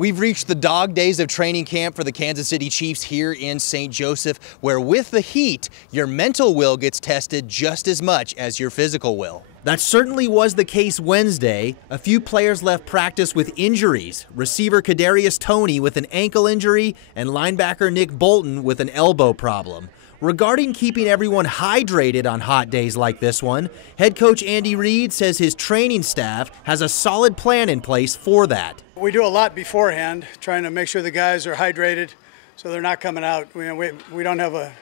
We've reached the dog days of training camp for the Kansas City Chiefs here in St. Joseph, where with the heat, your mental will gets tested just as much as your physical will. That certainly was the case Wednesday. A few players left practice with injuries. Receiver Kadarius Toney with an ankle injury and linebacker Nick Bolton with an elbow problem. Regarding keeping everyone hydrated on hot days like this one, head coach Andy Reid says his training staff has a solid plan in place for that. We do a lot beforehand, trying to make sure the guys are hydrated so they're not coming out. We don't have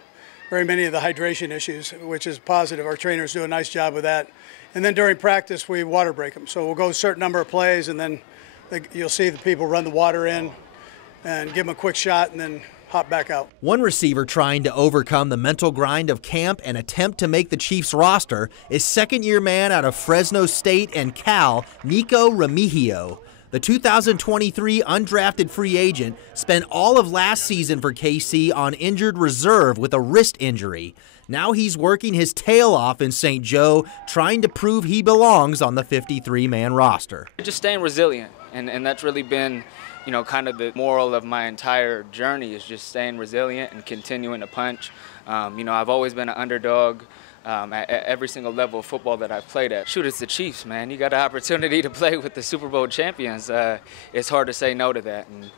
very many of the hydration issues, which is positive. Our trainers do a nice job with that. And then during practice, we water break them. So we'll go a certain number of plays, and then you'll see the people run the water in and give them a quick shot and then hop back out. One receiver trying to overcome the mental grind of camp and attempt to make the Chiefs roster is second-year man out of Fresno State and Cal, Nico Remigio. The 2023 undrafted free agent spent all of last season for KC on injured reserve with a wrist injury. Now he's working his tail off in St. Joe, trying to prove he belongs on the 53-man roster. Just staying resilient, and that's really been, kind of the moral of my entire journey, is just staying resilient and continuing to punch. I've always been an underdog. At every single level of football that I've played at. Shoot, it's the Chiefs, man. You got an opportunity to play with the Super Bowl champions. It's hard to say no to that. And,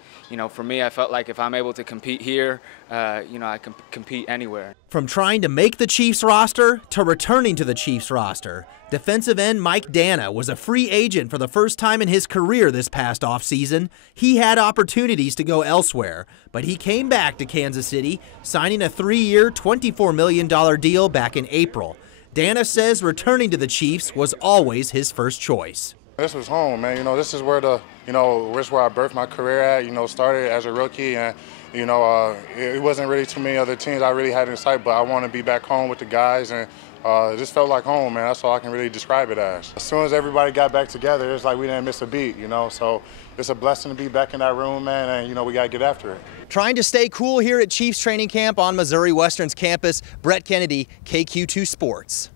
for me, I felt like if I'm able to compete here, I can compete anywhere. From trying to make the Chiefs roster to returning to the Chiefs roster, defensive end Mike Danna was a free agent for the first time in his career this past offseason. He had opportunities to go elsewhere, but he came back to Kansas City, signing a 3-year, $24 million deal back in April. Danna says returning to the Chiefs was always his first choice. This was home, man. This is where this is where I birthed my career at. Started as a rookie, and it wasn't really too many other teams I really had in sight. But I want to be back home with the guys, and it just felt like home, man. That's all I can really describe it as. As soon as everybody got back together, it's like we didn't miss a beat, So it's a blessing to be back in that room, man, and we got to get after it. Trying to stay cool here at Chiefs training camp on Missouri Western's campus, Brett Kennedy, KQ2 Sports.